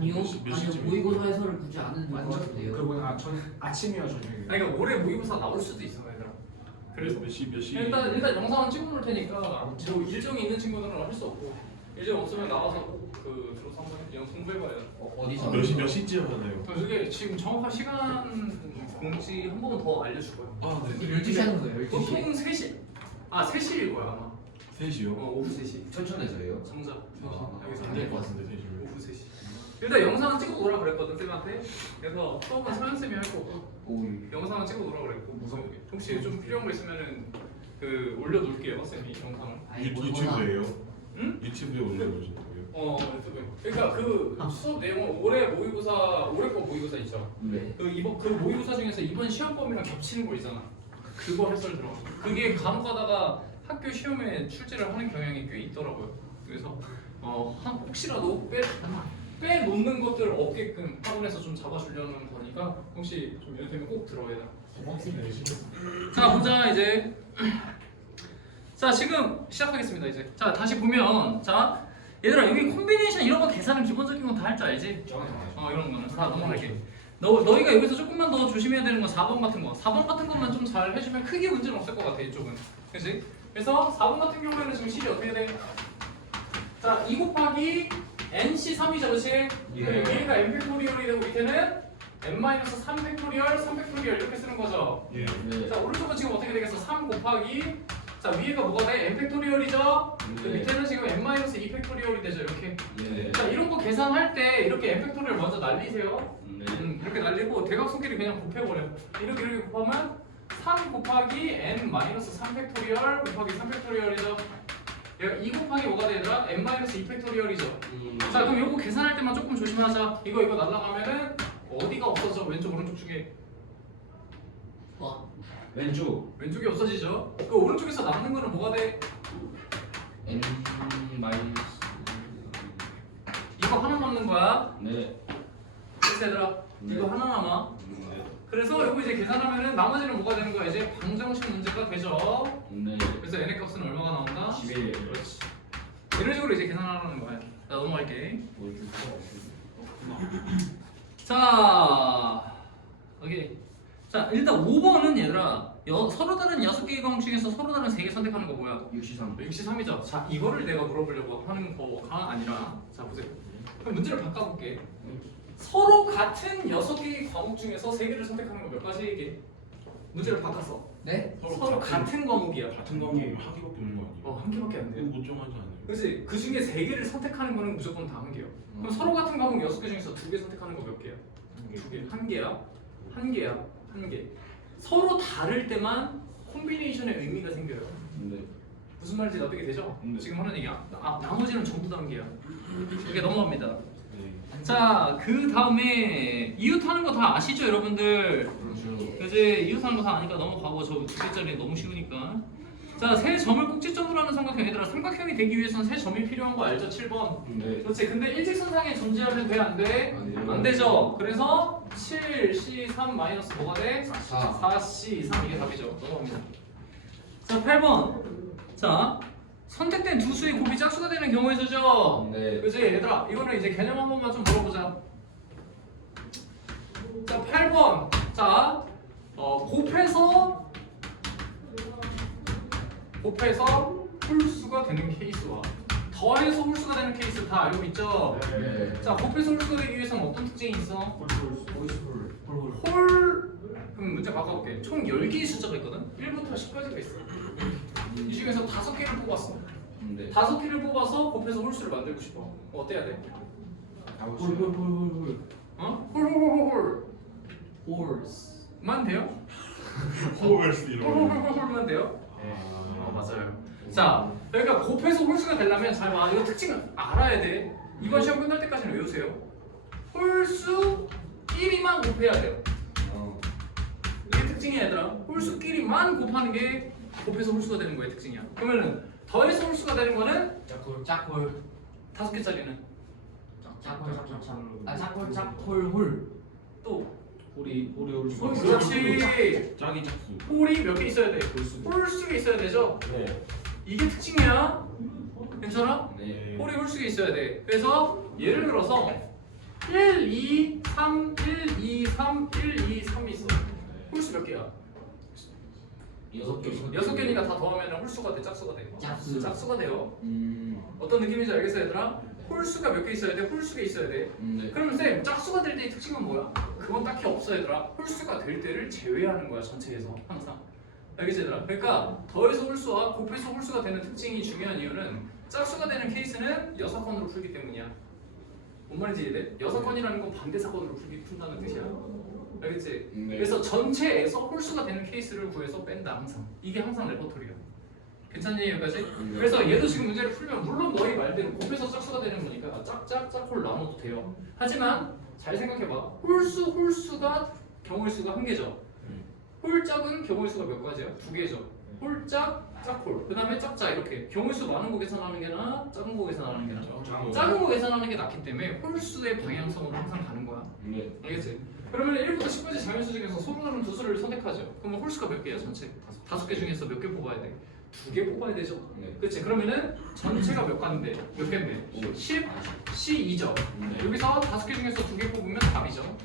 아니요. 몇 시쯤이에요? 모의고사 해설을 굳이 안 해도 될것 완전 같은데요. 그리고 아침이야 저녁이야. 그러니까 올해 모의고사 나올 수도 있어 얘들아. 그래서 몇 시? 일단 영상은 찍어놓을 테니까 뭐 일정이 있는 친구들은 할 수 없고 일정 없으면 나와서 그 들어서 한번 영상 공부해봐요. 어디서? 몇 시쯤 하나요? 이게 지금 정확한 시간 공지 한 번은 더 알려줄 거예요. 아 네. 12시 하는 거예요. 12시. 보통 3시. 아 3시일 거야 아마. 3시요? 오후 3시. 천천해서요? 정자. 여기서 안 될 것 같은데 3시면. 오후 3시. 일단 영상은 찍고 오라 그랬거든 쌤한테. 그래서 수업은 서현쌤이 할 거고 영상은 찍고 오라 그랬고 무슨 혹시 좀 필요한 거 있으면은 그 올려놓을게요 쌤이 영상을. 유튜브에요? 응? 유튜브에 올려주신다고요? 유튜브에. 그러니까 그 수업 내용은 올해 거 모의고사 있죠. 네. 그 모의고사 중에서 이번 시험 범위랑 겹치는 거 있잖아. 그거 해설 들어. 그게 간혹 가다가 학교 시험에 출제를 하는 경향이 꽤 있더라고요. 그래서 혹시라도 빼놓는 것들을 없게끔 학원에서 좀 잡아주려는 거니까 혹시 좀 이를테면 꼭 들어야 돼. 자 보자 이제. 자 지금 시작하겠습니다 이제. 자 다시 보면 자 얘들아 여기 콤비네이션 이런 거 계산은 기본적인 건 다 할 줄 알지? 이런 거는 다 넘어갈게. 너희가 여기서 조금만 더 조심해야 되는 건 4번 같은 거. 4번 같은 것만 좀 잘 해주면 크게 문제는 없을 것 같아 이쪽은. 그렇지? 그래서 4번 같은 경우에는 지금 식이 어떻게 돼? 자 2 곱하기 nc 3이죠 그렇지? 위에가 n 팩토리얼이 되고 밑에는 n-3 팩토리얼 3 팩토리얼 이렇게 쓰는 거죠. 예. 자 오른쪽은 지금 어떻게 되겠어? 3 곱하기 자 위에가 뭐가 돼? n 팩토리얼이죠? 그 밑에는 지금 n-2 팩토리얼이 되죠 이렇게. 자 이런 거 계산할 때 이렇게 n 팩토리얼 먼저 날리세요. 이렇게 날리고 대각선끼리 그냥 곱해버려. 이렇게 곱하면 3 곱하기 n-3 팩토리얼 곱하기 3 팩토리얼이죠. 얘가 2 곱하기 뭐가 되더라? n-2 팩토리얼이죠. 자 그럼 요거 계산할 때만 조금 조심하자. 이거 날라가면은 어디가 없어져? 왼쪽 오른쪽 중에 왼쪽이 없어지죠. 그 오른쪽에서 남는 거는 뭐가 돼? n 이거 하나 남는 거야. 네. 그치 얘들아? 이거 하나 남아. 그래서 이거 이제 계산하면은 나머지는 뭐가 되는 거야? 이제 방정식 문제가 되죠. 네. 그래서 n의 값은 얼마가 나온다? 11. 그렇지. 이런 식으로 이제 계산하라는 거야. 자 넘어갈게. 자 오케이. 자 일단 5번은 얘들아 서로 다른 6개의 과목 중에서 서로 다른 3개 선택하는 거 뭐야? 63이죠. 자 이거를 내가 물어보려고 하는 거가 아니라 자 보세요. 그럼 문제를 바꿔볼게. 서로 같은 6개의 과목 중에서 3개를 선택하는 거 몇 가지 얘기해? 문제를 바꿨어. 네? 서로 같은 과목이야. 같은 과목이 한 개밖에 없는 거 아니에요? 한 개밖에 안 돼. 그거 못 정하지 않아요? 그렇지. 그 중에 3개를 선택하는 거는 무조건 다 한 개요. 그럼 서로 같은 과목 6개 중에서 2개 선택하는 거 몇 개야? 2개. 한 개야. 한 개야. 한 개. 서로 다를 때만 콤비네이션의 의미가 생겨요. 무슨 말인지 납득이 되죠? 지금 하는 얘기야. 나머지는 전부 다 한 개야. 이렇게 넘어갑니다. 네. 자, 그 다음에 이웃하는 거 다 아시죠, 여러분들? 이제 이웃하는 거 다 아니까 넘어가고 저 2개짜리 너무 쉬우니까. 자, 세 점을 꼭지점으로 하는 삼각형. 얘들아, 삼각형이 되기 위해서는 세 점이 필요한 거 알죠? 7번. 네. 그렇지. 근데 일직선상에 존재하면 돼, 안 돼? 안 되죠. 그래서 7C3 마이너스 뭐가 돼? 4C3 이게 답이죠. 넘어갑니다. 자, 8번. 자, 선택된 두 수의 곱이 짝수가 되는 경우의 수죠. 네. 그치 얘들아 이거는 이제 개념 한 번만 좀 물어보자. 자 8번 자 곱해서 홀수가 되는 케이스와 더해서 홀수가 되는 케이스 다 알고 있죠? 네. 자 곱해서 홀수가 되기 위해서는 어떤 특징이 있어? 홀 그럼 문제 바꿔볼게. 총 10개의 숫자가 있거든? 1부터 10까지가 있어. 이 중에서 5개를 뽑았어. 5개를 뽑아서 곱해서 홀수를 만들고 싶어. 어때 해야 돼? 홀홀홀홀홀. 홀홀홀홀 홀스. 만 돼요? 호흡할수 이런 거. 홀홀홀홀만 돼요? 맞아요. 자, 그러니까 곱해서 홀수가 되려면 잘 봐. 이거 특징을 알아야 돼. 이번 시험 끝날 때까지는 외우세요. 홀수끼리만 곱해야 돼요. 이게 특징이야 얘들아. 홀수끼리만 곱하는 게 곱해서 홀수가 되는 거의 특징이야. 그러면은 더해서 홀수가 되는 거는 짝홀. 5개짜리는 짝홀홀. 또 홀이 그렇지. 짝이 짝수. 홀이 몇 개 있어야 돼? 홀수가 있어야 되죠? 네. 이게 특징이야. 괜찮아? 네. 홀이 홀수가 있어야 돼. 그래서 예를 들어서 1, 2, 3, 1, 2, 3, 1, 2, 3이 있어. 홀수 몇 개야? 6개. 6개니까 다 더하면 홀수가 돼, 짝수가 돼? 짝수. 짝수가 돼요. 음. 어떤 느낌인지 알겠어 얘들아? 홀수가 몇 개 있어야 돼? 홀수가 있어야 돼. 네. 그러면 쌤 짝수가 될 때의 특징은 뭐야? 그건 딱히 없어 얘들아. 홀수가 될 때를 제외하는 거야 전체에서 항상. 알겠지 얘들아? 그러니까 더해서 홀수와 곱해서 홀수가 되는 특징이 중요한 이유는 짝수가 되는 케이스는 6건으로 풀기 때문이야. 뭔 말인지 이해돼? 6건이라는 건 반대 사건으로 푼다는 뜻이야. 알겠지? 네. 그래서 전체에서 홀수가 되는 케이스를 구해서 뺀다 항상. 이게 항상 레퍼토리야. 괜찮니 여기까지? 그래서 얘도 지금 문제를 풀면 물론 너희 말대로 곱해서 짝수가 되는 거니까 짝홀 나눠도 돼요. 하지만 잘 생각해봐. 홀수가 경우의 수가 한 개죠. 홀짝은 경우의 수가 몇 가지야? 2개죠. 홀짝, 짝홀. 그 다음에 짝자 이렇게. 경우의 수 많은 거 계산하는 게 나아? 작은 거 계산하는 게 나아? 작은 거 계산하는 게 낫기 때문에 홀수의 방향성으로 항상 가는 거야. 네. 알겠지? 그러면 1부터 10까지 자연수 중에서 소문나는 두 수를 선택하죠. 그러면 홀수가 몇 개야 전체? 5개 중에서 몇 개 뽑아야 돼? 2개 뽑아야 되죠. 네. 그렇지? 그러면은 전체가 몇 가인데? 몇 개인데? 10, 12죠. 네. 여기서 5개 중에서 2개 뽑으면 답이죠.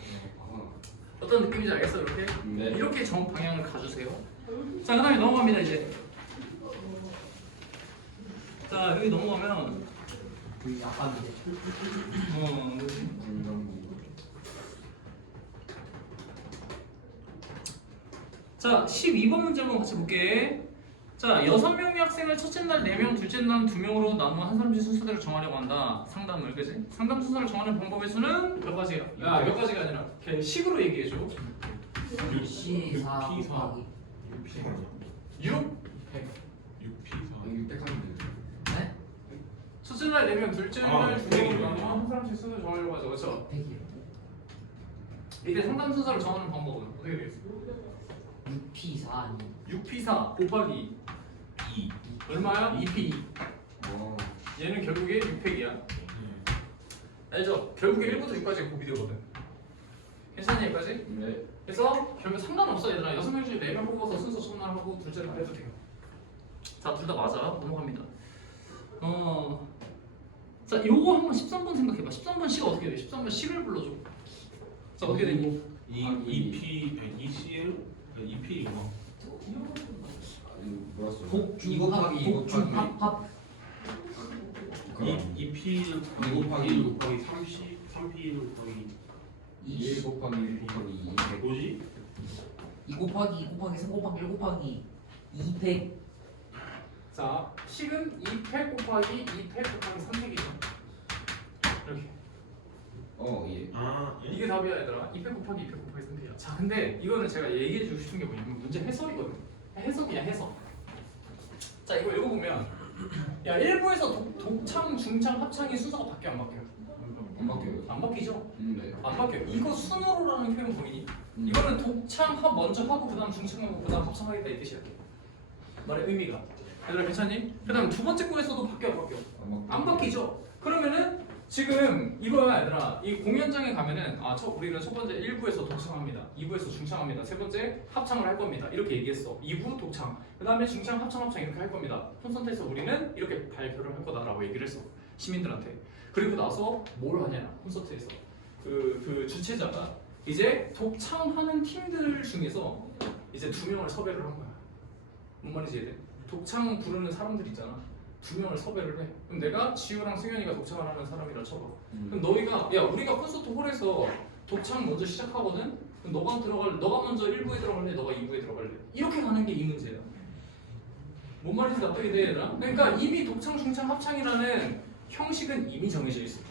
어떤 느낌인지 알겠어? 이렇게? 네. 이렇게 정 방향을 가주세요. 자, 그 다음에 넘어갑니다 이제. 자, 여기 넘어가면 그 약간 뭐지? 자, 12번 문제 한번 같이 볼게. 자, 6명의 학생을 첫째 날 4명, 둘째 날 2명으로 나누어 한 사람씩 순서대로 정하려고 한다. 상담을, 그지? 상담 순서를 정하는 방법의 수는 몇 가지야? 야, 몇 가지가 아니라 그냥 식으로 얘기해줘. C 4 P 4 곱하기 6P 4 6? 6P 4 600하면 네? 첫째 날 4명, 둘째 아, 날 2명으로 네. 나누어 한 사람씩 순서 정하려고 하죠. 그렇죠? 100이요. 이때 상담 순서를 정하는 방법은 어떻게 되겠어? 6P 4 아니 6P4 곱하기 2 얼마야? 2P2. 어. 얘는 결국에 6팩이야. 알죠? 결국에 1부터 6까지 곱이 되거든. 괜찮니 여기까지? 네. 그래서 결국 상관없어 얘들아. 6명 중에 4명 뽑아서 순서 전환하고 둘째를 안 해도 돼요. 자, 둘 다 맞아. 넘어갑니다. 자, 요거 한번 13번 생각해봐. 13번 C가 어떻게 돼? 13번 C를 불러줘. 자, 어떻게 되니? 2P 2CL 2P구나 몰랐어요. 복주 복주 합합 2P 곱하기 3P 곱하기 1 곱하기 1 곱하기 2. 뭐지? 2 곱하기 2 곱하기 3 곱하기 1 곱하기 200 자, 식은 2팩 곱하기 2팩 곱하기 3팩이죠. 이렇게. 예. 아 이게 답이야 얘들아. 2팩 곱하기 2팩 곱하기 3팩이야. 자, 근데 이거는 제가 얘기해주고 싶은 게 뭐냐면 문제 해석이거든. 해석이야 해석. 자, 이거 읽어보면 야 1부에서 독창, 중창, 합창이 순서가 바뀌어 안 바뀌어요? 안 바뀌어요. 안 바뀌죠? 네. 안 바뀌어요. 이거 순으로라는 표현 보이니? 이거는 독창 합 먼저 하고 그 다음 중창하고 그 다음 합창하겠다 이 뜻이야. 말의 의미가. 얘들아 괜찮니? 그 다음 두 번째 거에서도 바뀌어 안 바뀌어? 안 바뀌죠? 그러면은 지금 이거야 얘들아. 이 공연장에 가면은 우리는 첫 번째 1부에서 독창합니다. 2부에서 중창합니다. 세 번째 합창을 할 겁니다. 이렇게 얘기했어. 2부 독창. 그 다음에 중창, 합창 이렇게 할 겁니다. 콘서트에서 우리는 이렇게 발표를 할 거다라고 얘기를 했어. 시민들한테. 그리고 나서 뭘 하냐? 콘서트에서 그 주최자가 이제 독창하는 팀들 중에서 이제 2명을 섭외를 한 거야. 뭔 말인지 이해돼? 독창 부르는 사람들 있잖아. 2명을 섭외를 해. 그럼 내가 지우랑 승현이가 독창을 하는 사람이라 쳐봐. 그럼 너희가 우리가 콘서트 홀에서 독창 먼저 시작하거든. 그럼 너가 먼저 1부에 들어갈래? 너가 2부에 들어갈래? 이렇게 가는 게 이 문제야. 뭔 말인지 납득이 돼 얘들아? 그러니까 이미 독창, 중창, 합창이라는 형식은 이미 정해져 있어.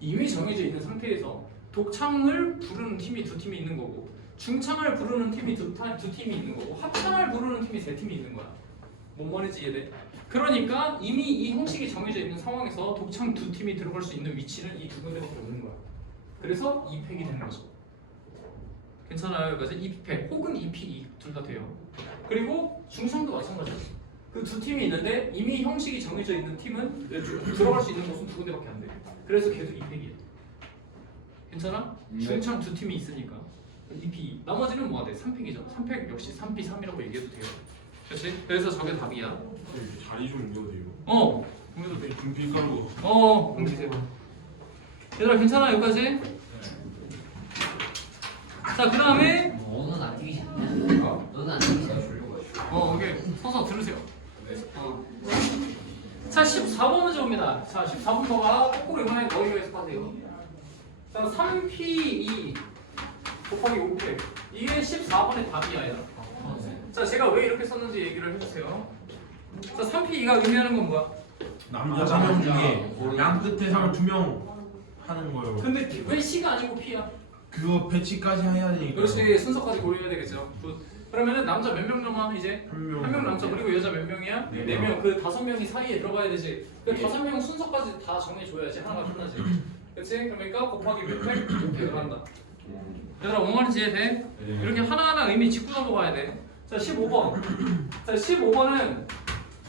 이미 정해져 있는 상태에서 독창을 부르는 팀이 2팀이 있는 거고 중창을 부르는 팀이 두 팀이 있는 거고 합창을 부르는 팀이 3팀이 있는 거야. 뭔 말인지 이해돼? 그러니까 이미 이 형식이 정해져 있는 상황에서 독창 2팀이 들어갈 수 있는 위치는 이 2군데밖에 없는 거야. 그래서 2팩이 되는 거죠. 괜찮아요? 그래서 2팩 혹은 2P 둘 다 돼요. 그리고 중창도 마찬가지야. 그 2팀이 있는데 이미 형식이 정해져 있는 팀은 들어갈 수 있는 곳은 2군데밖에 안 돼. 그래서 걔도 2팩이야. 괜찮아? 네. 중창 2팀이 있으니까 2P 나머지는 뭐가 돼? 3팩이죠. 3팩 역시 3P 3이라고 얘기해도 돼요. 그렇지? 그래서 저게 답이야. 자리 좀 옮겨도 돼요? 공유도 돼. 중필가루 공유세요. 얘들아 괜찮아 여기까지? 자 그다음에 너는 안 뛰기 싫냐? 아, 너는 안 뛰기 싫냐? 졸려가지고. 오케이 서서 들으세요. 네. 자 14번 문제 봅니다. 자 14번 봐봐. 거꾸로 이번에 너희가 해석하세요. 자 3P2 곱하기 5P 이게 14번의 답이야 얘들아. 자 제가 왜 이렇게 썼는지 얘기를 해주세요. 자 3P2가 의미하는 건 뭐야? 남자 3명 중에 양 끝에 사람 2명 하는 거예요. 근데 왜 C가 아니고 P야? 그거 배치까지 해야 되니까. 그렇지 순서까지 고려해야 되겠죠. 그러면은 남자 몇 명 남아 이제? 한 한 명 남자 그리고 여자 몇 명이야? 네 네 명. 그 5명이 사이에 들어가야 되지. 그 네. 5명 순서까지 다 정해줘야지 하나가 끝나지. 그렇지? 그러니까 곱하기 몇 팩? 5팩을 한다. 얘들아 5만원치 이해돼? 네. 이렇게 하나하나 의미 짚고 넘어가야 돼. 자 15번. 자 15번은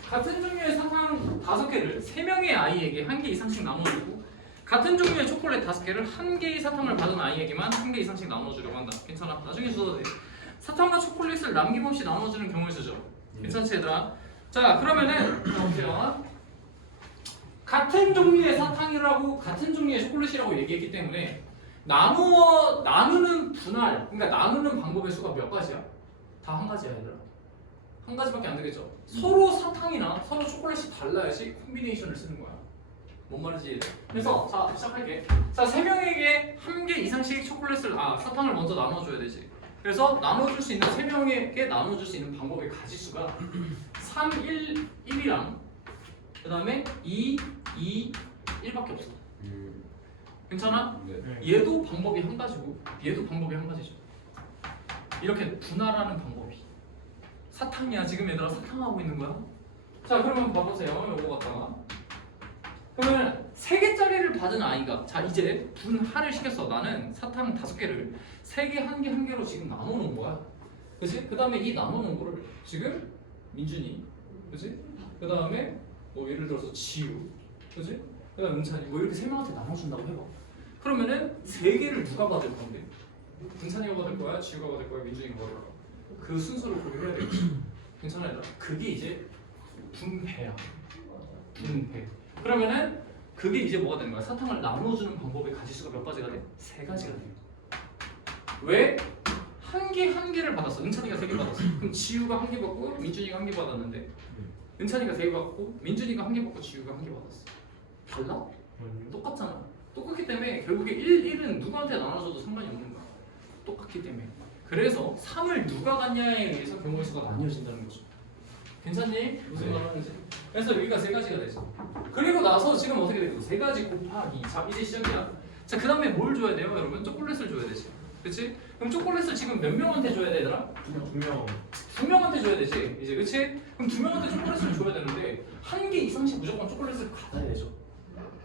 같은 종류의 사탕 5개를 3명의 아이에게 1개 이상씩 나눠주고 같은 종류의 초콜릿 5개를 1개의 사탕을 받은 아이에게만 1개 이상씩 나눠주려고 한다. 괜찮아. 나중에 써도 돼. 사탕과 초콜릿을 남김없이 나눠주는 경우에 쓰죠. 괜찮지 얘들아? 자 그러면은 자, 보세요. 같은 종류의 사탕이라고 같은 종류의 초콜릿이라고 얘기했기 때문에 나누는 분할 그러니까 나누는 방법의 수가 몇 가지야? 다 한 가지야 얘들아. 한 가지밖에 안 되겠죠. 서로 사탕이나 서로 초콜릿이 달라야지 콤비네이션을 쓰는 거야. 뭔 말인지. 그래서 자 시작할게. 자 3명에게 1개 이상씩 초콜릿을 사탕을 먼저 나눠줘야 되지. 그래서 나눠줄 수 있는 3명에게 나눠줄 수 있는 방법의 가지수가 3, 1, 1이랑 그 다음에 2, 2, 1밖에 없어. 괜찮아? 네. 얘도 방법이 한 가지고 얘도 방법이 한 가지죠. 이렇게 분할하는 방법이 사탕이야. 지금 얘들아 사탕하고 있는 거야. 자 그러면 봐보세요. 요거 갖다가 그러면 3개짜리를 받은 아이가 자 이제 분할을 시켰어. 나는 사탕 5개를 3개, 1개, 1개로 지금 나눠놓은 거야. 그치? 그 다음에 이 나눠놓은 거를 지금 민준이 그치? 그 다음에 뭐 예를 들어서 지우 그치? 그 다음에 은찬이 뭐 이렇게 3명한테 나눠준다고 해봐. 그러면은 3개를 누가 받을 건데? 은찬이가 받을 거야? 지우가 받을 거야? 민준이가 받을 거야? 그 순서를 고려해야 되겠지. 괜찮아 얘들아. 그게 이제 분배야. 분배. 그러면은 그게 이제 뭐가 되는 거야? 사탕을 나눠주는 방법의 가지수가 몇 가지가 돼? 3가지가 돼. 왜? 1개를 받았어. 은찬이가 3개 받았어. 그럼 지우가 1개 받고 민준이가 1개 받았는데 은찬이가 3개 받고 민준이가 1개 받고 지우가 1개 받았어. 달라? 똑같잖아. 똑같기 때문에 결국에 1은 누구한테 나눠줘도 상관이 없는 거야. 똑같기 때문에. 그래서 3을 누가 갖냐에 의해서 경우의 수가 나뉘어진다는 거죠. 괜찮니? 무슨 말 하는지? 그래서 여기가 3가지가 되죠. 그리고 나서 지금 어떻게 되고 3가지 곱하기 자 이제 시작이야. 자 그 다음에 뭘 줘야 돼요 여러분? 초콜릿을 줘야 되지. 그치? 그럼 초콜릿을 지금 몇 명한테 줘야 되더라? 2명. 2명한테 줘야 되지 이제 그치? 그럼 2명한테 초콜릿을 줘야 되는데 1개 이상씩 무조건 초콜릿을 받아야 되죠.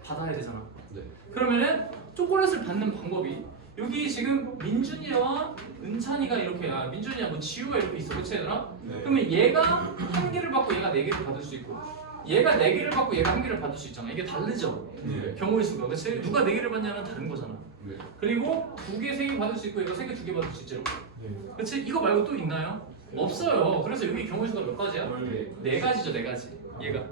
받아야 되잖아. 네. 그러면은 초콜릿을 받는 방법이 여기 지금 민준이와 은찬이가 이렇게 민준이야 뭐 지우가 이렇게 있어 그치 얘들아? 네. 그러면 얘가 1개를 받고 얘가 4개를 받을 수 있고 얘가 4개를 받고 얘가 1개를 받을 수 있잖아. 이게 다르죠? 네. 경우의 수가 그치? 누가 4개를 받냐는 다른 거잖아. 네. 그리고 2개, 3개 받을 수 있고 얘가 3개, 2개 받을 수 있죠. 네. 그치? 이거 말고 또 있나요? 없어요. 그래서 여기 경우의 수가 몇 가지야? 네. 4가지죠 4가지 얘가.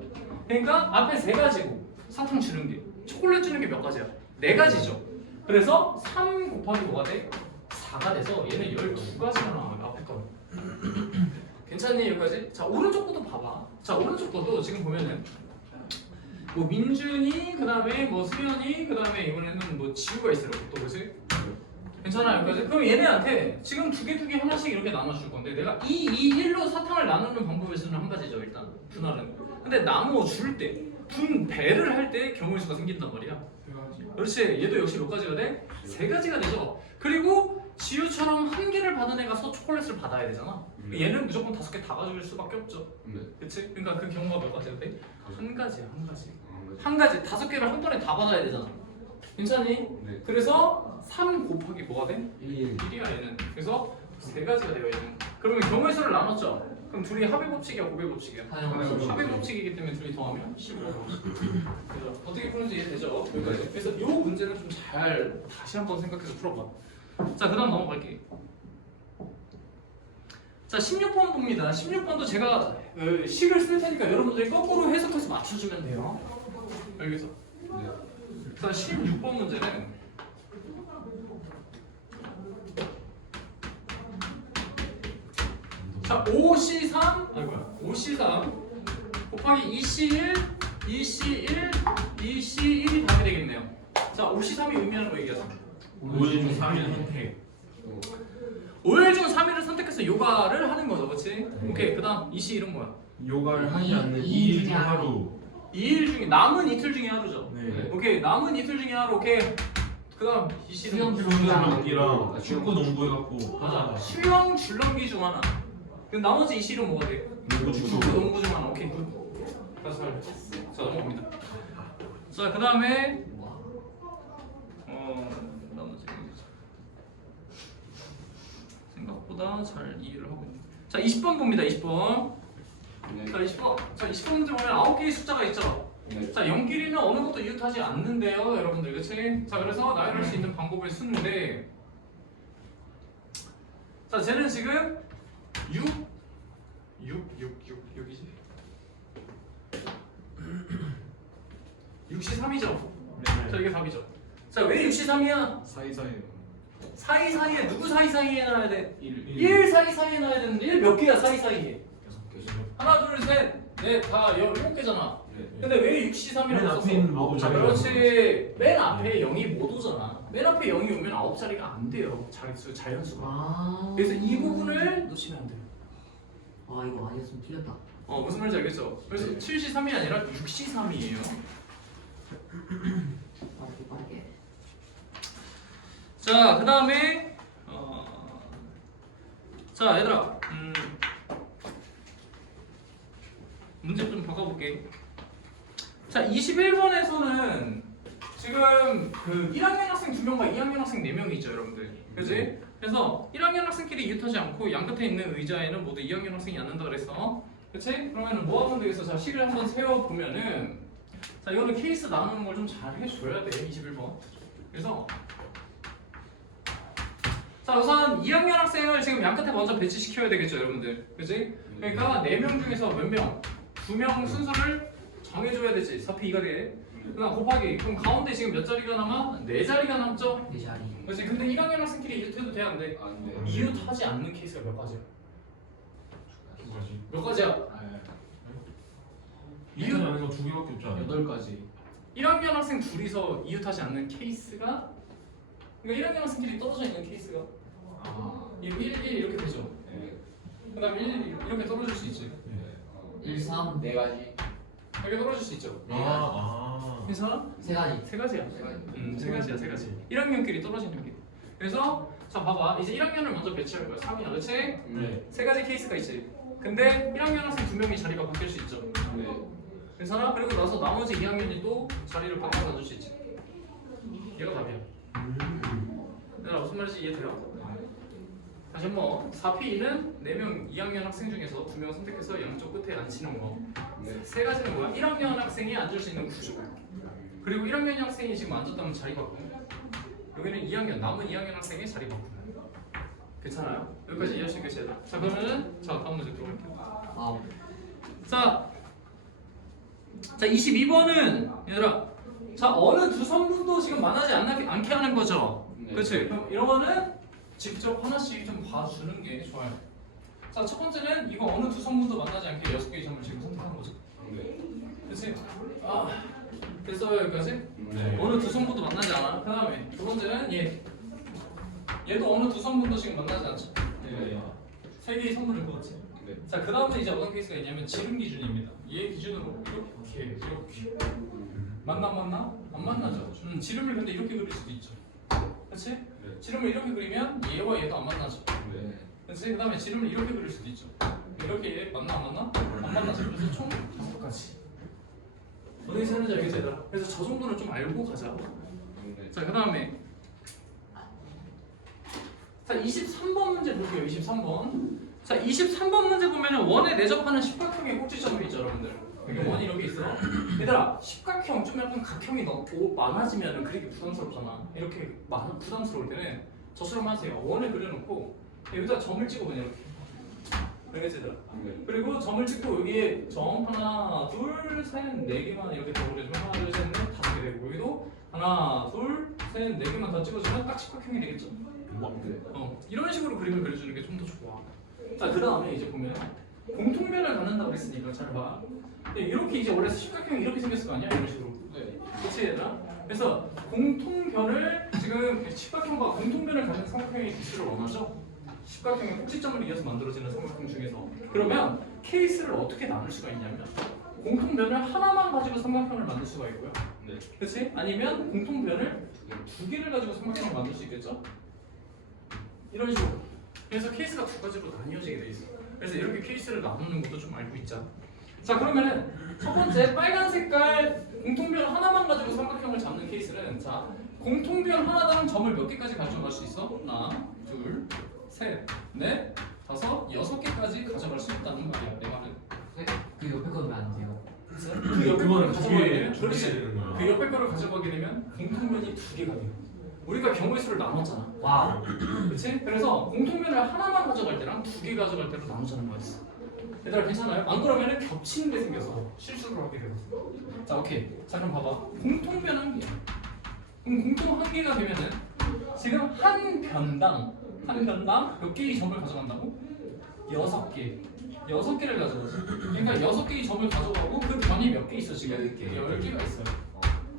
그러니까 앞에 3가지고 사탕 주는 게 초콜릿 주는 게 몇 가지야? 4가지죠. 그래서 3 곱하기 뭐가 돼? 4가 돼서 얘는 12가지가 나와요 앞에 거는. 괜찮니 여기까지? 자 오른쪽 것도 봐봐. 자 오른쪽 것도 지금 보면은 뭐 민준이 그 다음에 뭐 수연이 그 다음에 이번에는 뭐 지우가 있어요 또 그치? 괜찮아 여기까지? 그럼 얘네한테 지금 두 개 하나씩 이렇게 나눠줄 건데 내가 2, 1로 사탕을 나누는 방법의 수는 한 가지죠 일단 분할은. 근데 나눠줄 때 분배를 할 때 경우의 수가 생긴단 말이야. 그렇지. 얘도 역시 몇 가지가 돼? 3가지가 되죠. 그리고 지우처럼 1개를 받은 애가 초콜릿을 받아야 되잖아. 얘는 무조건 5개 다 가져올 수밖에 없죠. 네. 그치? 그러니까 그 경우가 몇 가지가 돼? 한 가지야, 한 가지. 네. 한 가지, 5개를 한 번에 다 받아야 되잖아. 괜찮니? 네. 그래서 3 곱하기 뭐가 돼? 1. 1이야 얘는. 그래서 3가지가 돼요 얘는. 그러면 경우의 수를 나눴죠. 그럼 둘이 합의 법칙이야, 곱의 법칙이야? 합의 법칙이기 때문에 둘이 더하면 15가 그래서 어떻게 푸는지 이해되죠? 여기까지. 그래서 이 문제는 좀 잘 다시 한번 생각해서 풀어봐. 자, 그다음 넘어갈게. 자, 16번 봅니다. 16번도 제가 식을 쓸 테니까 여러분들이 거꾸로 해석해서 맞춰주면 돼요. 여기서. 네. 자, 16번 문제는 자 5C3 아이고야 5C3 곱하기 2C1 2C1 2C1이 답이 되겠네요. 자 5C3이 의미하는 거 얘기하자. 5일 중 3일은 선택. 5일 중 3일을 선택해서 요가를 하는 거죠, 그렇지? 오케이. 그다음 2C1은 뭐야? 요가를 하지 않는 이 2일 중 하루. 2일 중에 남은 이틀 중에 하루죠. 네. 오케이. 남은 이틀 중에 하루. 오케이. 그다음 2C는 수영 수영장기랑 축구 농구 해갖고 맞아. 수영 줄넘기 중 하나. 그 나머지 2C는 뭐가 돼? 농구 축구 축구. 농구 중 하나. 오케이. 굿. 자 넘어갑니다. 자 그다음에 나머지 생각보다 잘 이해를 하고 있네. 자 20번 봅니다. 20번. 자 20번. 자 20번 문제 보면 9개의 숫자가 있죠. 자 0끼리는 어느 것도 이웃하지 않는데요, 여러분들, 그렇지? 자 그래서 나열할 수 있는 방법을 쓰는데, 자 쟤는 지금 6이지? 63이죠. 자 이게 답이죠. 자 왜 63이야? 사이사이에 누구 사이사이에 넣어야 돼? 1 사이사이에 넣어야 되는데 1 몇 개야 사이사이에? 하나 둘셋넷다 7개잖아. 근데 왜 6C3이라고 맨 썼어? 앞에 있는 로고 자 그렇지. 맨 앞에 0이 못 오잖아. 맨 앞에 0이 오면 9자리가 안 돼요. 자연수가. 아. 그래서 이 부분을 놓치면 안 돼요. 아 이거 아니었으면 틀렸다. 무슨 말인지 알겠죠? 그래서 7C3이 아니라 6C3이에요. 빠르게 빠르게. 자, 그 다음에 자, 얘들아, 문제 좀 바꿔볼게. 자, 21번에서는 지금 그 1학년 학생 2명과 2학년 학생 4명이 있죠, 여러분들. 그지? 그래서 1학년 학생끼리 이웃하지 않고 양 끝에 있는 의자에는 모두 2학년 학생이 앉는다 그랬어. 그치? 그러면은 뭐 하면 되겠어? 자, 식을 한번 세워보면은, 자, 이거는 케이스 나누는 걸 좀 잘 해줘야 돼, 21번. 그래서 자 우선 2학년 학생을 지금 양 끝에 먼저 배치시켜야 되겠죠, 여러분들. 그치? 그러니까 4명 중에서 몇 명? 2명 순서를 정해줘야 되지. 4P 2가 돼. 그다음 곱하기. 그럼 가운데 지금 몇 자리가 남아? 4자리가 남죠? 내 자리. 그렇지. 근데 1학년 학생끼리 이웃해도 돼, 안 돼? 이웃하지 않는 케이스가 몇 가지야? 몇 가지야? 이웃 안에서 2개밖에 없잖아. 8가지. 1학년 학생 둘이서 이웃하지 않는 케이스가, 그러니까 1학년 학생끼리 떨어져 있는 케이스가 1, 1 이렇게 되죠. 그 다음에 1, 이렇게 떨어질 수 있지. 1, 3, 4가지. 이렇게 떨어질 수 있죠. 그래서 세 가지. 세 가지야. 세 가지야, 세 가지. 1학년끼리 떨어지는 게. 그래서 자 봐봐, 이제 1학년을 먼저 배치할 거야. 3이야, 그렇지? 네. 세 가지 케이스가 있지. 근데 1학년 학생 2명이 자리가 바뀔 수 있죠. 네. 괜찮아? 그리고 나서 나머지 2학년이 또 자리를 바꿔서 앉을 수 있지. 얘가 답이야. 얘들아 무슨 말인지 이해돼요? 다시 한번 4P는 4명 2학년 학생 중에서 2명 선택해서 양쪽 끝에 앉히는 거. 세 가지는 뭐야? 1학년 학생이 앉을 수 있는 구조. 그리고 1학년 학생이 지금 앉았다면 자리 바꾸고, 여기는 2학년 남은 2학년 학생이 자리 바꾸고. 괜찮아요? 여기까지 이해할 수 있겠어요? 자 그러면은 자 다음 문제 들어갈게요. 아. 자 22번은 얘들아, 자 어느 두 성분도 지금 만나지 않게 하는 거죠. 네. 그렇지? 그럼 이런 거는 직접 하나씩 좀 봐주는 게 좋아요. 자 첫 번째는 이거 어느 두 성분도 만나지 않게 6개의 점을 지금 선택하는 거죠. 그렇지? 됐어요 여기까지? 네. 어느 두 성분도 만나지 않아. 그 다음에 두 번째는 얘도 어느 두 성분도 지금 만나지 않죠. 세 개의 성분을 그었지. 자, 그 다음은 이제 어떤 케이스가 있냐면 지름 기준입니다. 얘 기준으로 이렇게 만나? 안 만나죠. 지름을 근데 이렇게 그릴 수도 있죠. 그렇지? 지름을 이렇게 그리면 얘와 얘도 안 만나죠. 그렇지? 그 다음에 지름을 이렇게 그릴 수도 있죠. 이렇게 얘 만나? 안 만나죠. 그래서 총 5가지. 어떻게 쓰는지 알겠죠, 얘들아? 그래서 저 정도는 좀 알고 가자. 자, 그 다음에 자 23번 문제 볼게요. 23번. 자 23번 문제 보면은 원에 내접하는 십각형의 꼭지점이 있죠, 여러분들. 이게 원이 이렇게 있어. 얘들아, 십각형 좀 약간 각형이 너무 많아지면은 그렇게 부담스럽잖아. 이렇게 부담스러울 때는 저처럼 하세요. 원을 그려놓고 여기다 점을 찍어보냐 이렇게. 알겠지, 얘들아? 그리고 점을 찍고 여기에 점 하나, 둘, 셋, 4개만 이렇게 더 그려주면 하나, 둘, 셋, 넷, 5개 되고 여기도 하나, 둘, 셋, 4개만 더 찍어주면 딱 십각형이 되겠죠. 이런 식으로 그림을 그려주는 게 좀 더 좋아. 자, 그 다음에 이제 보면 공통변을 갖는다고 했으니까 잘 봐. 근데 이렇게 이제 원래 십각형이 이렇게 생겼을 거 아니야? 이런 식으로. 그치 얘들아? 그래서 공통변을 지금 십각형과 공통변을 갖는 삼각형의 개수를 원하죠? 십각형의 꼭지점을 이어서 만들어지는 삼각형 중에서 그러면 케이스를 어떻게 나눌 수가 있냐면 공통변을 하나만 가지고 삼각형을 만들 수가 있고요. 네. 그치? 아니면 공통변을 두 개를 가지고 삼각형을 만들 수 있겠죠? 이런 식으로. 그래서 케이스가 두 가지로 나뉘어지게 돼 있어. 그래서 이렇게 케이스를 나누는 것도 좀 알고 있자. 자, 그러면은 첫 번째 빨간 색깔 공통변 하나만 가지고 삼각형을 잡는 케이스는 자 공통변 하나당 점을 몇 개까지 가져갈 수 있어? 하나, 둘, 셋, 넷, 다섯, 6개까지 가져갈 수 있다는 말이야. 내 말은. 그 옆에 거는 안 돼요. 그 옆에 거를 그건 가져가게 뒤에 되면 그렇지. 되는 거야. 그 옆에 거를 가져가게 되면 공통변이 두 개가 돼요. 우리가 경우의 수를 나눴잖아. 와우. 그렇지? 그래서 공통변을 하나만 가져갈 때랑 두 개 가져갈 때로 나누자는 거였어. 얘들아 괜찮아요? 안 그러면 겹치는 게 생겨서 실수를 하게 되거든. 자, 오케이. 자, 그럼 봐봐. 공통변 한 개. 그럼 공통 한 개가 되면은 지금 한 변당 몇 개의 점을 가져간다고? 6개. 6개를 가져가지. 그러니까 6개의 점을 가져가고 그 변이 몇 개 있어 지금? 10개가 있어요.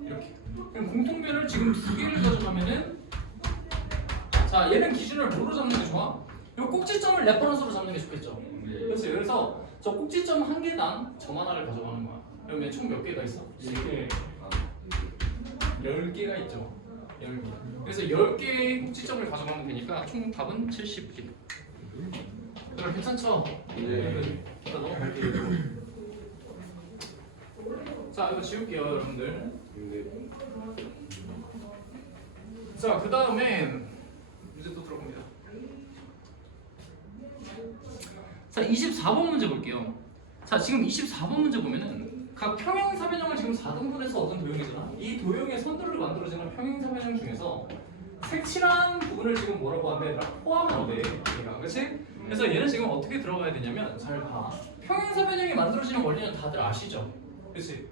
이렇게. 그럼 공통변을 지금 2개를 가져가면은 자, 얘는 기준을 뭐로 잡는 게 좋아? 이 꼭지점을 레퍼런스로 잡는 게 좋겠죠. 그렇지. 그래서 저 꼭지점 한 개당 점 하나를 가져가는 거야. 그러면 총 몇 개가 있어? 10개. 10개가 있죠. 10개. 그래서 10개의 꼭지점을 가져가면 되니까 총 답은 70개. 그럼 괜찮죠? 네. 일단 넘어갈게요. 자, 이거 지울게요, 여러분들. 자, 그 다음에 이제 또 들어갑니다. 자, 24번 문제 볼게요. 자, 지금 24번 문제 보면은 각 평행사변형을 지금 4등분해서 얻은 도형이잖아. 이 도형의 선두를 만들어지는 평행사변형 중에서 색칠한 부분을 지금 뭐라고 하면 포함하면 돼. 얘가, 그렇지? 그래서 얘는 지금 어떻게 들어가야 되냐면 잘 봐. 평행사변형이 만들어지는 원리는 다들 아시죠? 그렇지?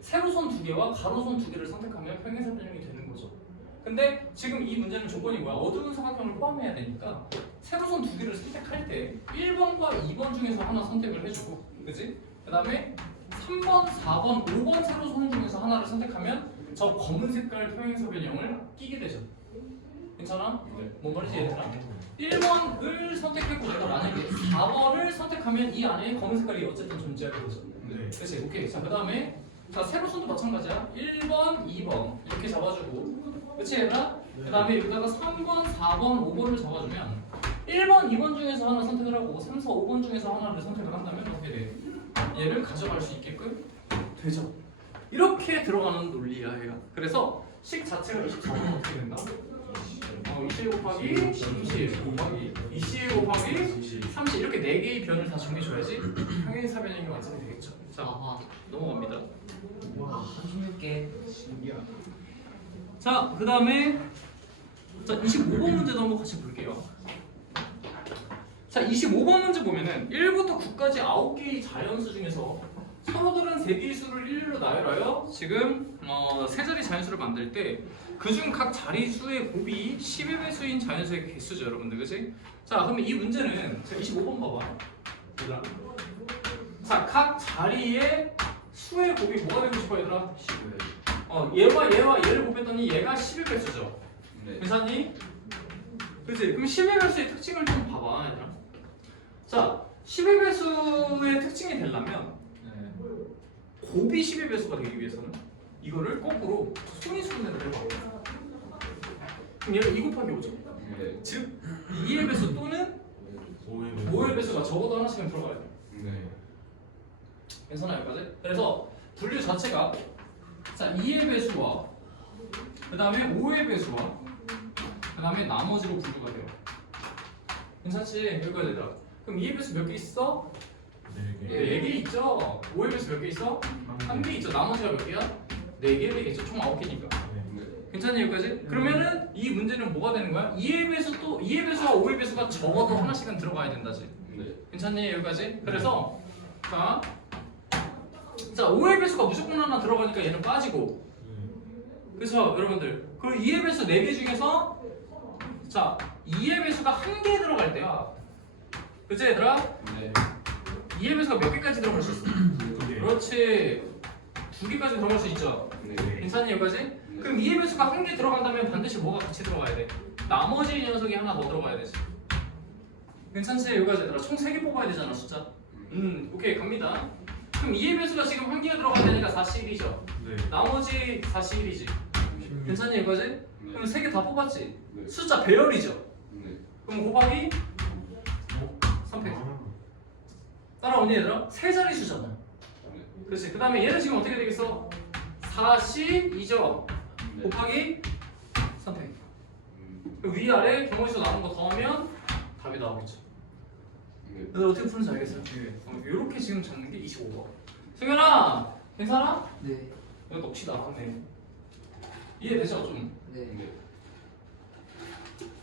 세로선 2개와 가로선 2개를 선택하면 평행사변형이 되는 거죠. 근데 지금 이 문제는 조건이 뭐야? 어두운 삼각형을 포함해야 되니까 세로선 2개를 선택할 때 1번과 2번 중에서 하나 선택을 해주고, 그지? 그 다음에 3번, 4번, 5번 세로선 중에서 하나를 선택하면 저 검은 색깔 평행사변형을 끼게 되죠. 괜찮아? 뭔 말인지 얘들아? 1번을 선택했고 내가 만약에 4번을 선택하면 이 안에 검은 색깔이 어쨌든 존재하게 되죠. 그치? 오케이. 자, 그 다음에 자, 세로선도 마찬가지야. 1번, 2번 이렇게 잡아주고, 그치 얘들아? 그 다음에 여기다가 3번, 4번, 5번을 잡아주면 1번, 2번 중에서 하나 선택을 하고 3, 4, 5번 중에서 하나를 선택을 한다면 어떻게 돼? 얘를 가져갈 수 있게끔 되죠. 이렇게 들어가는 논리야 얘가. 그래서 식 자체가 24번 어떻게 된다? 21 곱하기 30 곱하기 21 곱하기 30 이렇게 4개의 변을 다 정해줘야지 평행사변형이 완성이 되겠죠. 자, 넘어갑니다. 와, 36개. 자, 그 다음에 자 25번 문제도 한번 같이 볼게요. 자, 25번 문제 보면은 1부터 9까지 9개의 자연수 중에서 서로들은 3개의 수를 일일로 나열하여 지금 세 자리 자연수를 만들 때 그중 각 자리 수의 곱이 10의 배수인 자연수의 개수죠, 여러분들, 그치? 자, 그러면 이 문제는 자 25번 봐봐. 얘들아. 자, 각 자리의 수의 곱이 뭐가 되고 싶어, 얘들아? 15회. 얘와 얘를 곱했더니 얘가 10의 배수죠. 네. 괜찮니? 그치? 그럼 10의 배수의 특징을 좀 봐봐, 얘들아. 자, 10의 배수의 특징이 되려면 곱이 10의 배수가 되기 위해서는 이거를 거꾸로 소인수분해를 해봐. 그럼 얘를 2 곱하기 5죠. 네. 즉 2의 배수 또는 5의 배수가 적어도 하나씩은 들어가야 돼. 네. 괜찮아요, 여기까지? 그래서 분류 자체가 자 2의 배수와 그 다음에 5의 배수와 그 다음에 나머지로 분류가 돼요. 괜찮지? 여기까지 얘들아. 그럼 2의 배수 몇 개 있어? 4개 있죠? 5의 배수 몇 개 있어? 1개 있죠? 나머지가 몇 개야? 4개 되겠죠? 총 9개니까. 괜찮니 여기까지? 그러면은 이 문제는 뭐가 되는 거야? 2의 배수와 5의 배수가 적어도 하나씩은 들어가야 된다지. 네. 괜찮니 여기까지? 그래서 자 5의 배수가 무조건 하나 들어가니까 얘는 빠지고, 그렇죠 여러분들? 그리고 2의 배수 4개 중에서 자 2의 배수가 1개 들어갈 때야 그치 얘들아? 네. 2의 배수가 몇 개까지 들어갈 수 있어? 그렇지. 2개까지 들어갈 수 있죠? 네. 괜찮니 여기까지? 그럼 2의 배수가 한 개 들어간다면 반드시 뭐가 같이 들어가야 돼? 나머지 녀석이 하나 더 들어가야 되지. 괜찮지? 여기까지 얘들아 총 3개 뽑아야 되잖아 숫자. 오케이 갑니다. 그럼 2의 배수가 지금 한 개가 들어가야 되니까 4C1이죠. 네. 나머지 4C1이지. 괜찮니 여기까지? 그럼 3개 다 뽑았지? 네. 숫자 배열이죠. 네. 그럼 곱하기 3팩. 따라오니 얘들아? 세 자리 수잖아. 그렇지. 그 다음에 얘는 지금 어떻게 되겠어? 4C2죠. 곱하기 3팩. 그 위아래 경우에서 나온 거 더하면 답이 나오겠죠. 네. 근데 어떻게 푸는지 알겠어요? 이렇게 지금 잡는 게 25번. 승현아, 괜찮아? 네. 여기 넋이 나갔네. 이해되죠 좀? 네. 네.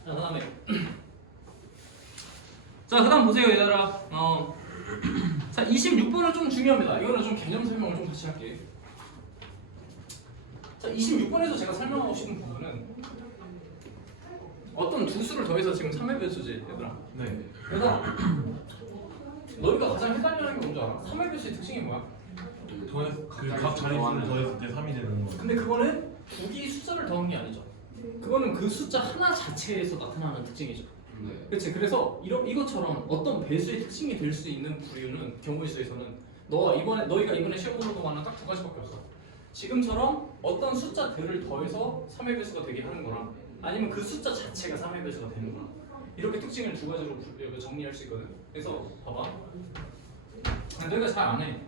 자 그다음에 자 그다음 보세요 얘들아. 자 26번은 좀 중요합니다. 이거는 좀 개념 설명을 좀 같이 할게. 자 26번에서 제가 설명하고 싶은 부분은 어떤 두 수를 더해서 지금 3의 배수지 얘들아. 네. 그래서 너희가 가장 헷갈리는 게 뭔지 알아? 3의 배수의 특징이 뭐야? 그각 자릿수를 더했을 때 3이 되는 거. 근데 그거는 두 개의 숫자를 더한 게 아니죠. 그거는 그 숫자 하나 자체에서 나타나는 특징이죠. 네. 그렇지. 그래서 이것처럼 어떤 배수의 특징이 될 수 있는 부류는 경우의 수에서는 너희가 이번에 시험 보는 것만은 딱 두 가지밖에 없어. 지금처럼 어떤 숫자들을 더해서 3의 배수가 되게 하는 거랑 아니면 그 숫자 자체가 3의 배수가 되는 거랑 이렇게 특징을 두 가지로 정리할 수 있거든. 그래서 봐봐. 근데 너희가 잘 안 해.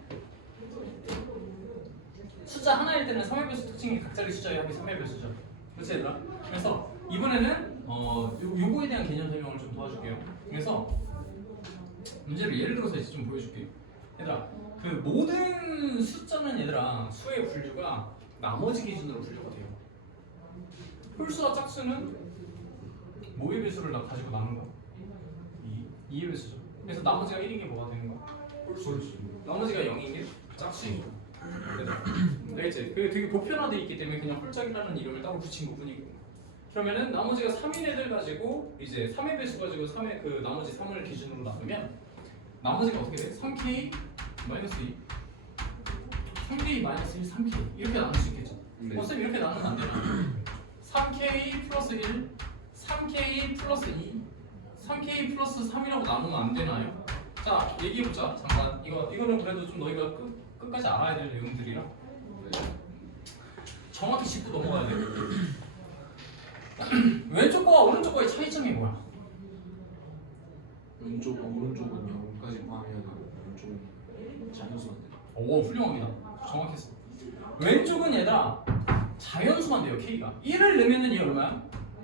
숫자 하나일 때는 3의 배수 특징이 각자리 숫자의 합이 3의 배수죠. 그렇지 얘들아? 그래서 이번에는 요거에 대한 개념 설명을 좀 도와줄게요. 그래서 문제를 예를 들어서 이제 좀 보여줄게. 얘들아, 그 모든 숫자는 얘들아 수의 분류가 나머지 기준으로 분류가 돼요. 홀수와 짝수는 뭐의 배수를 가지고 나눈 거야? 2의 배수죠. 그래서 나머지가 1인 게 뭐가 되는 거야? 홀수. 나머지가 0인 게 짝수인 거야. 알겠지? 그게 되게 보편화되어 있기 때문에 그냥 홀짝이라는 이름을 따로 붙인 것 뿐이고. 그러면은 나머지가 3인 애들 가지고 이제 3의 배수 가지고 3의 그 나머지 3을 기준으로 나누면 나머지가 어떻게 돼? 3k 마이너스 2 3k 마이너스 1 3k 이렇게 나눌 수 있겠죠? 네. 쌤 이렇게 나누면 안 되나? 3k 플러스 1 3k 플러스 2 3k 플러스 3이라고 나누면 안 되나요? 자 얘기해보자 잠깐. 이거는 그래도 좀 너희가 끝까지 알아야 될 내용들이라 정확히 짚고 넘어가야 돼. 왼쪽과 오른쪽과의 차이점이 뭐야? 왼쪽과 오른쪽은 0까지 포함해야 되고 왼쪽은 자연수만 돼. 오 훌륭합니다. 정확했어. 왼쪽은 얘들아 자연수만 돼요. K가 1을 넣으면 얘 얼마야?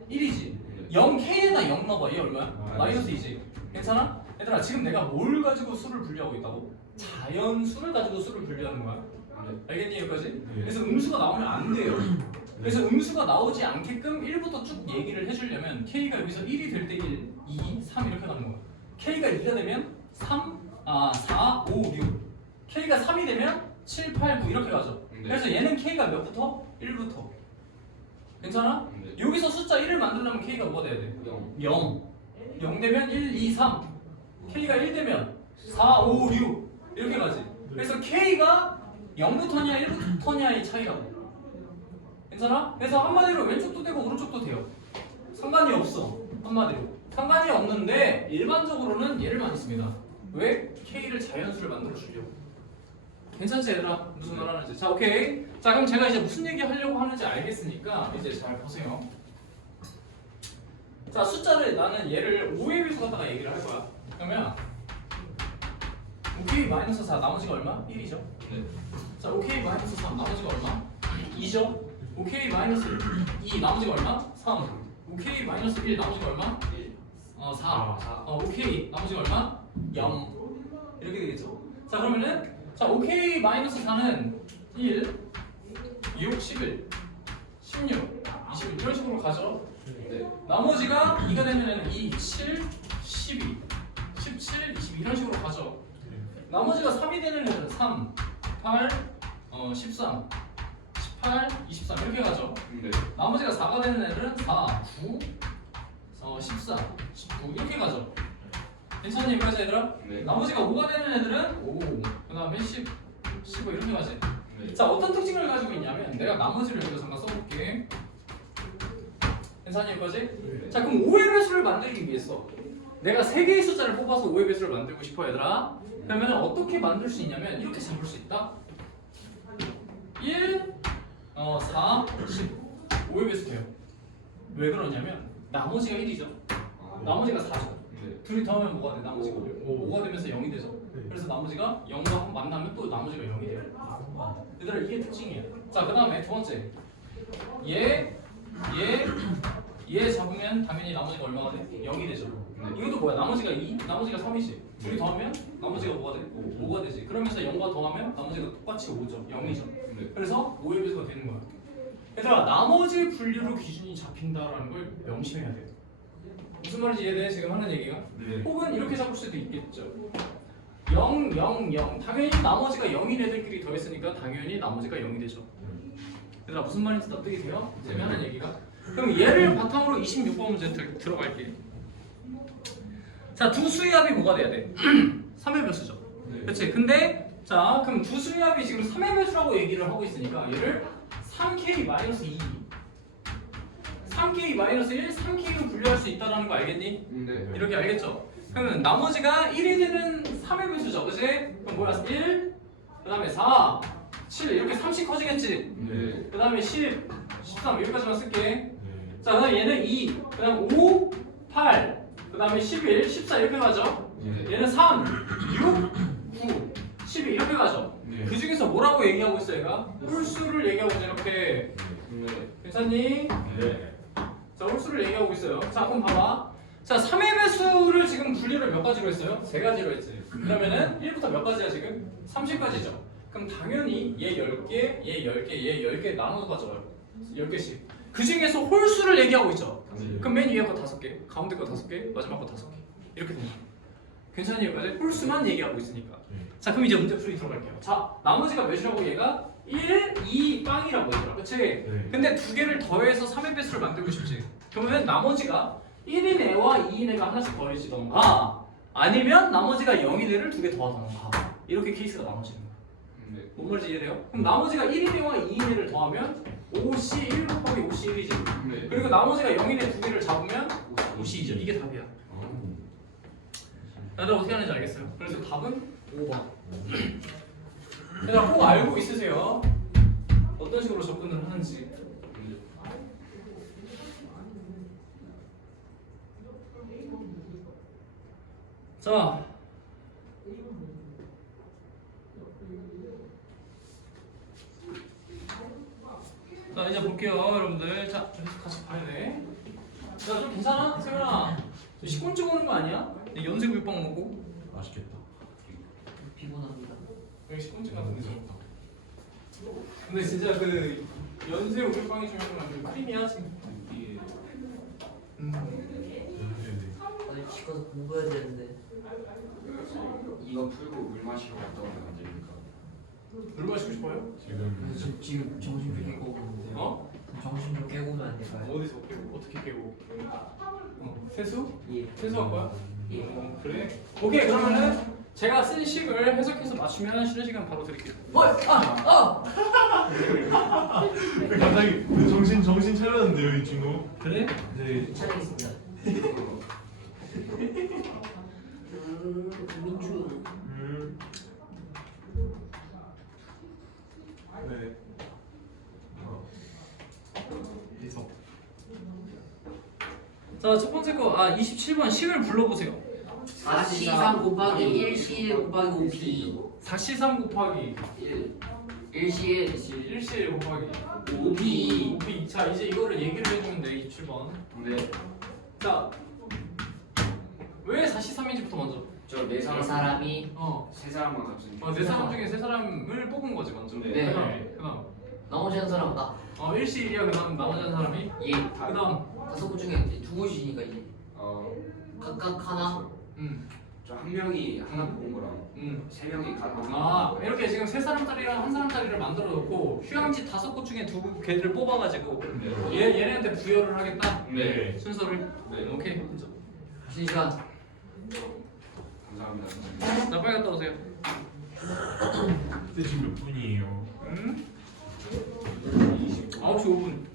1이지. 0K에다 0 넣어봐. 얘 얼마야? 마이너스 2지. 괜찮아? 얘들아 지금 내가 뭘 가지고 수를 분류하고 있다고? 자연수를 가지고 수를 분류하는 거야. 알겠니 여기까지? 그래서 음수가 나오면 안 돼요. 그래서 음수가 나오지 않게끔 1부터 쭉 얘기를 해주려면 K가 여기서 1이 될 때 1, 2, 3 이렇게 가는 거야. K가 2가 되면 4, 5, 6 K가 3이 되면 7, 8, 9 이렇게 가죠. 그래서 얘는 K가 몇부터? 1부터. 괜찮아? 여기서 숫자 1을 만들려면 K가 뭐가 돼야 돼? 0 되면 1, 2, 3 K가 1 되면 4, 5, 6 이렇게 가지. 그래서 K가 0부터냐 1부터냐의 차이라고. 괜찮아? 그래서 한마디로 왼쪽도 되고 오른쪽도 돼요. 상관이 없어. 한마디로 상관이 없는데 일반적으로는 얘를 많이 씁니다. 왜? K를 자연수를 만들어 주려고. 괜찮지 얘들아? 무슨 말 하는지. 자 오케이. 자 그럼 제가 이제 무슨 얘기 하려고 하는지 알겠으니까 이제 잘 보세요. 자 숫자를 나는 얘를 5의 배수 갖다가 얘기를 할 거야. 그러면 OK 마이너스 4 나머지가 얼마? 1이죠. 네. 자 OK 마이너스 3 나머지가 얼마? 2죠. OK 마이너스 2 나머지가 얼마? 3. OK 마이너스 1 나머지가 얼마? 4. OK 나머지가 얼마? 0. 이렇게 되겠죠. 자 그러면은 자 OK 마이너스 4는 1, 6, 11, 16, 21 이런 식으로 가죠. 네. 나머지가 2가 되면은 2, 7, 12, 17, 22 이런 식으로 가죠. 나머지가 3이 되는 애들은 3, 8, 13, 18, 23 이렇게 가죠. 네. 나머지가 4가 되는 애들은 4, 9, 14, 19 이렇게 가죠. 괜찮니 여기까지 얘들아? 네. 나머지가 5가 되는 애들은 5, 그 다음에 10, 15 이렇게 가지. 네. 자 어떤 특징을 가지고 있냐면 내가 나머지를 여기서 잠깐 써볼게. 괜찮니 여기까지? 자 그럼 5의 배수를 만들기 위해서 내가 3개의 숫자를 뽑아서 5의 배수를 만들고 싶어 얘들아. 그러면 어떻게 만들 수 있냐면 이렇게 잡을 수 있다. 1, 4, 10 5의 배수 돼요. 왜 그러냐면 나머지가 1이죠. 나머지가 4죠. 네. 둘이 더하면 뭐가 돼? 나머지가 5가 되면서 0이 되죠. 그래서 나머지가 0과 만나면 또 나머지가 0이 돼요. 얘들아 이게 특징이에요. 자 그 다음에 두 번째 얘 잡으면 당연히 나머지가 얼마가 돼? 0이 되죠. 이것도 뭐야? 나머지가 2, 나머지가 3이지. 둘이 더하면 나머지가 뭐가 돼? 5가 되지. 그러면서 0과 더하면 나머지가 똑같이 5죠. 0이죠. 그래서 5의 배수가 되는 거야. 얘들아 나머지 분류로 기준이 잡힌다라는 걸 명심해야 돼요. 무슨 말인지 이해돼? 지금 하는 얘기가? 네. 혹은 이렇게 잡을 수도 있겠죠. 0, 0, 0. 당연히 나머지가 0인 애들끼리 더했으니까 당연히 나머지가 0이 되죠. 얘들아 무슨 말인지 납득이 돼요? 지금 하는 얘기가? 그럼 얘를 바탕으로 26번 문제 들어갈게요. 자, 두 수의 합이 뭐가 돼야 돼? 3의 배수죠. 네. 그치? 근데 자, 그럼 두 수의 합이 지금 3의 배수라고 얘기를 하고 있으니까 얘를 3k-2 3k-1, 3k로 분류할 수 있다는 거 알겠니? 네. 이렇게 알겠죠? 그러면 나머지가 1이 되는 3의 배수죠, 그치? 그럼 뭐야? 1, 그 다음에 4, 7 이렇게 3씩 커지겠지? 네. 그 다음에 10, 13 여기까지만 쓸게. 네. 자, 그 다음 얘는 2, 그 다음 5, 8, 그 다음에 11, 14 이렇게 가죠? 네. 얘는 3, 6, 9, 12 이렇게 가죠? 네. 그 중에서 뭐라고 얘기하고 있어 얘가? 홀수를 얘기하고 있어 이렇게. 네. 괜찮니? 네. 자, 홀수를 얘기하고 있어요. 자, 그럼 봐봐. 자, 3의 배수를 지금 분류를 몇 가지로 했어요? 3가지로 했지. 그러면은 1부터 몇 가지야 지금? 30가지죠. 그럼 당연히 얘 10개, 얘 10개, 얘 10개 나눠서 가져와요. 10개씩. 그 중에서 홀수를 얘기하고 있죠. 그럼 맨 위에 거 5개, 가운데 거 5개, 마지막 거 5개. 이렇게 됩니다. 괜찮니 여기까지? 홀수만 얘기하고 있으니까. 자, 그럼 이제 문제 풀이 들어갈게요. 자, 나머지가 몇이라고 얘가? 1, 2, 빵이라고 얘들아. 그치? 근데 두 개를 더해서 3의 배수를 만들고 싶지. 그러면 나머지가 1인 애와 2인 애가 하나씩 더해지던가 아니면 나머지가 0인 애를 두 개 더하던가 이렇게 케이스가 나눠지는 거야. 네. 뭔 말인지 이해돼요? 그럼 나머지가 1인 애와 2인 애를 더하면 5C 1 곱하기 5C 1이지. 네. 그리고 나머지가 0인 애 두 개를 잡으면 5C이죠. 이게 답이야. 다들 어떻게 하는지 알겠어요? 그래서 답은 5번. 일단 꼭 알고 있으세요. 어떤 식으로 접근을 하는지. 자, 이제 볼게요, 여러분들. 자, 여기서 같이 봐야 돼. 자, 좀 괜찮아, 세훈아? 식곤증 오는 거 아니야? 연색 물빵 먹고. 맛있겠다. 피곤합니다. 여기 식곤증 같은 데서. 근데 진짜 그 연색 우유빵이 주면 그 크리미야 지금. 아니 집가서 공부해야 되는데. 이거 풀고 물 마시러 갔다 오면 안 됩니까? 물 마시고 싶어요? 지금 정신 좀 깨고 오는데. 어? 정신 좀 깨고 오면 안 될까요? 어디서 깨고? 어떻게 깨고? 세수? 예. 세수할 거야? 예. 그래. 오케이 그러면은 제가 쓴 식을 해석해서 맞추면 쉬는 시간 바로 드릴게요. 갑자기 정신 차렸는데요 이 친구. 그래? 네. 차리겠습니다. 민주. 네. 해석. 자, 첫 번째 거 27번 식을 불러보세요. 4C3 곱하기 1C1 곱하기 5P 4C3 곱하기 1C1 1C1 곱하기 5P 5P. 자, 이제 이거를 얘기를 해주면 돼. 27번. 네. 자, 왜 4C3인지부터 먼저. 저 네 4사람 사람이 세 사람만 값은. 네 사람 중에 세 사람을 뽑은 거지 먼저. 네. 그다음 나머지 한 사람 나. 1C1이야. 그다음 나머지 한 사람이. 예. 그다음. 5곳 중에 이제 2곳이니까 이제 각각 하나. 저 한 명이 하나 뽑은 거랑 3명이 각각. 이렇게 지금 세 사람짜리랑 한 사람짜리를 만들어 놓고 휴양지 5곳 중에 2개를 뽑아가지고 얘네한테 부여를 하겠다. 네. 순서를. 네. 오케이. 쉬는 시간. 감사합니다. 나 빨리 갔다 오세요. 그때 지금 몇 분이에요? 9시 5분.